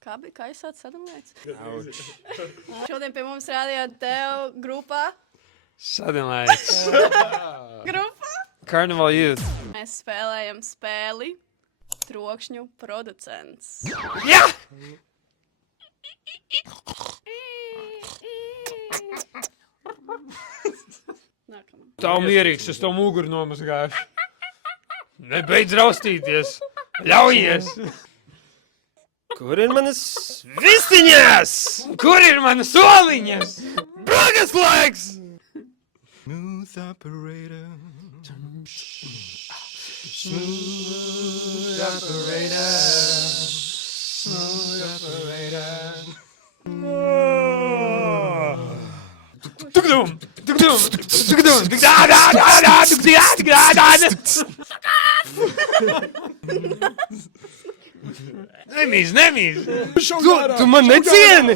Kā bija, kā jūs esat sadalīts? Auč. Šodien pie mums rādījā tev grupā. Sadalīts. Grupā? Carnival Youth. Mēs spēlējam spēli Trokšņu producents. Jā! Nākamā. Tā mierīgs, es to muguru nomazgāšu. Nebeidz raustīties. Ļaujies! Kur ir manas vistiņas? Kur ir manas soliņas? Bragas laiks! Smooth operator. Smooth operator. Smooth operator. Tukdum! Tukdum! Tukdum! Nemīz! Tu man necieni!